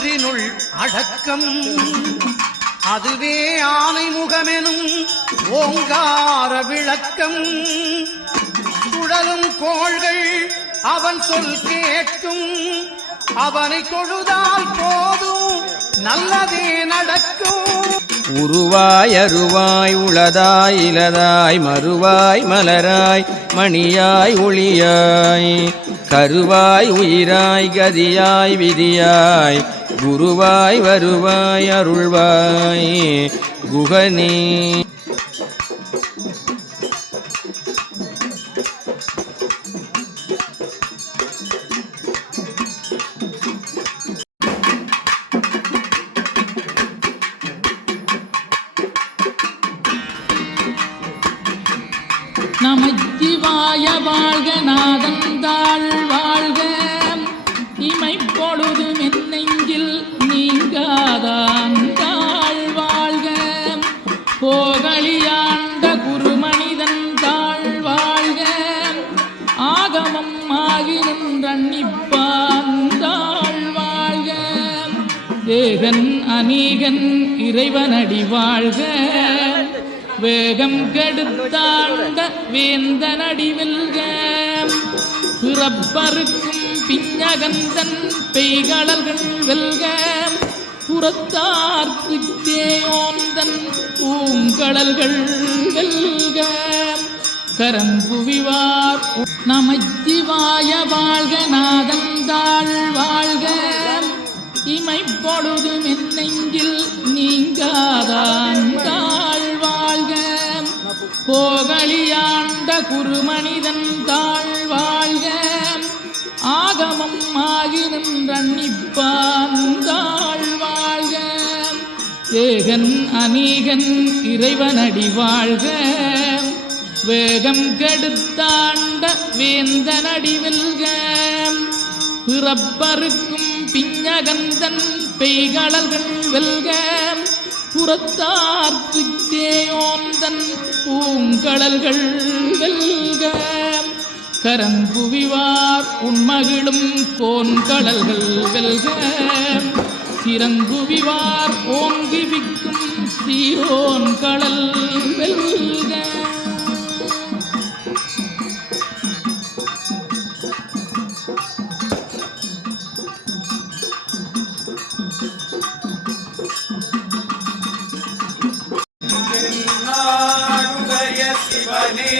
மூன்றினுள் அடக்கம் அதுவே ஆனை முகமெனும் ஓங்கார விளக்கம். சுழலும் கோள்கள் அவன் சொல் கேட்கும் அவனை தொழுதால் போதும் நல்லதே நடக்கும். உருவாய் அருவாய் உளதாய் இலதாய் மறுவாய் மலராய் மணியாய் ஒளியாய் கருவாய் உயிராய் கதியாய் விதியாய் குருவாய் வருவாய் அருள்வாய் குகனே. நமச்சிவாய வாழ்க நாதந்தாள் வாழ்க இமைப்பொழுதும் என் நெஞ்சில் நீங்காதாள் வாழ்க போகலியாண்ட குருமனிதன் தாழ் வாழ்க ஆகமம் ஆகி நின்றன்னிப்பான் தாழ் வாழ்க தேகன் அநீகன் இறைவனடி வாழ்க வேகம் கெடுத்தாண்ட வேந்தனடி வெல்க பிறப்பருக்கும் பிஞகந்தன் பெய்களர்கள் வெல்க புறத்தார்க்குச் சேயோந்தன் பூங்கடல்கள் வெல்க கரங்குவிவார் நமச்சிவாய வாழ்க நாதந்தாள் வாழ்க இமைப்பொழுதும் என் நெஞ்சில் நீங்காதான் போகலியாண்ட குருமனிதன் தாழ் வாழ்க ஆகமம் ஆகி நின்றன்னிப்பான் தாழ் வாழ்க ஏகன் அநீகன் இறைவனடி வாழ்க வேகம் கெடுத்தாண்ட வேந்தனடி வெல்க பிறப்பருக்கும் பிஞகந்தன் பெய்களர்கள் வெல்க புறத்தார்க்குச் சேயோந்தன் பூங்கடல்கள் வெல்க கரங்குவிவார் உண்மகிழும் கோன்கடல்கள் வெல்க சிறங்குவிவார் ஓங்குவிக்கும் சீரோன் கடல் வெல்க. சிவனே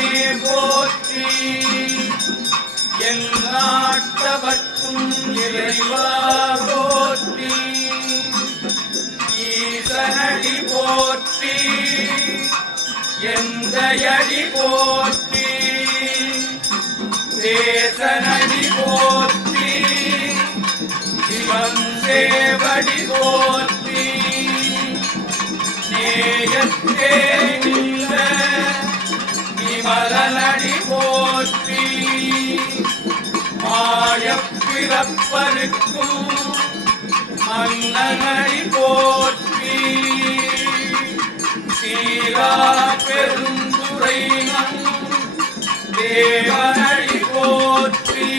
போற்றி எந்நாட்டவர்க்கும் இறைவா போற்றி ஈசனடி போற்றி எந்தையடி போற்றி தேசனடி போற்றி சிவம் சேவடி போற்றி நேயத்தே மலனடி போற்றி மாயப்பிறப்பருக்கும் மன்னனடி போற்றி சீரா பெருந்துரை தேவனடி போற்றி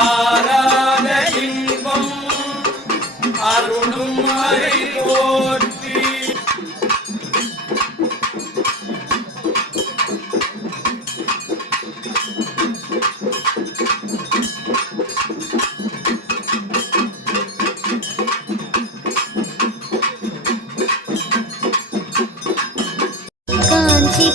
ஆராத இன்பம் அருளும் அறை போற்றி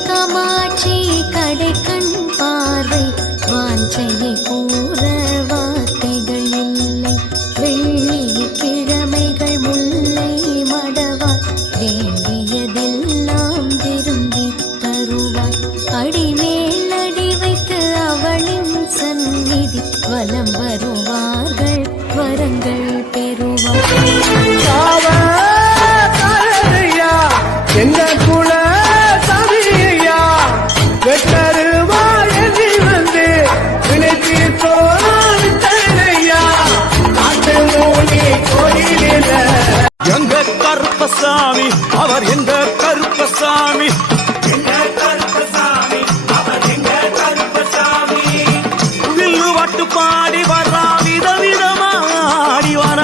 காமாட்சி கடைக்கண் பார்வை வாஞ்சையை கூற வார்த்தைகள் இல்லை வெள்ளி கிழமைகள் முல்லை மடவாய் வேண்டியதெல்லாம் விரும்பி தருவாய் அடிமேல் அடி வைத்து அவளின் சந்நிதி வலம் வருவார்கள் வரங்கள் பெறுவார்கள். எங்க கருப்பசாமி அவர் எங்க கருப்பசாமி வில்லு வட்டு பாடி வர்றா விதவிதமா ஆடி வர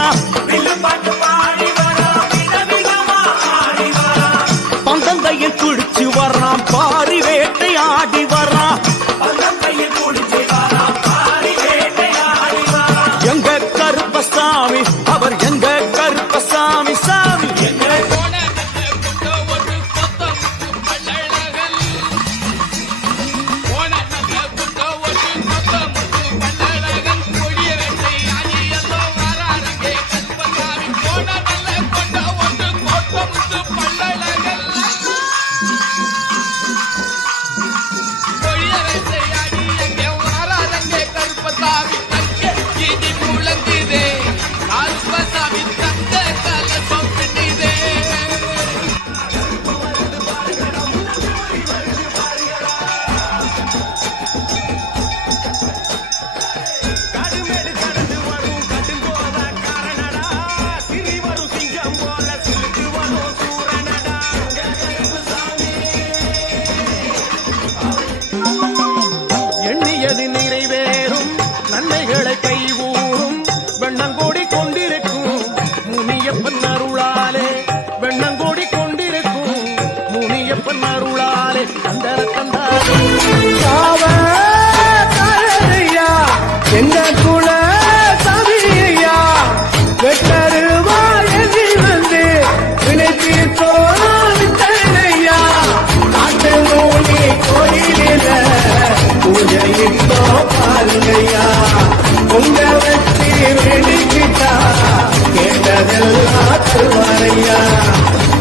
தருவாரையா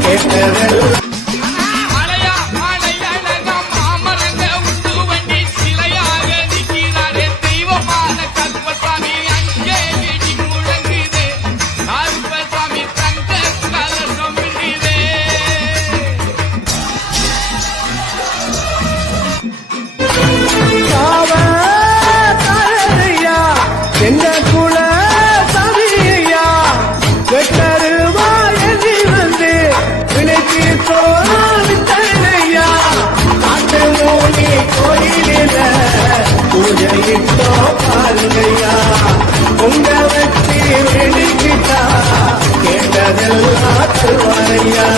கேட்டதெல்லாம் அலையா அலையழகா மாமரங்க உண்டு வண்டி சிலையாக நிற்கிறாரே தெய்வமான கருப்பசாமி அங்கே இடி முழங்குதே கருப்பசாமி தங்க கலசம் விடுதே காவலையா எங்க குல சதியா வெட்டருவா எதி வந்து வினைக்கு தோலையா காட்டு மூலி கோயிலில பூஜையிட்டோ பாருங்கய்யா உங்க வச்சு வெடிக்கிட்டா கேட்டதெல்லாம் தருவாரையா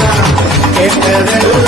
கேட்டதெல்லாம்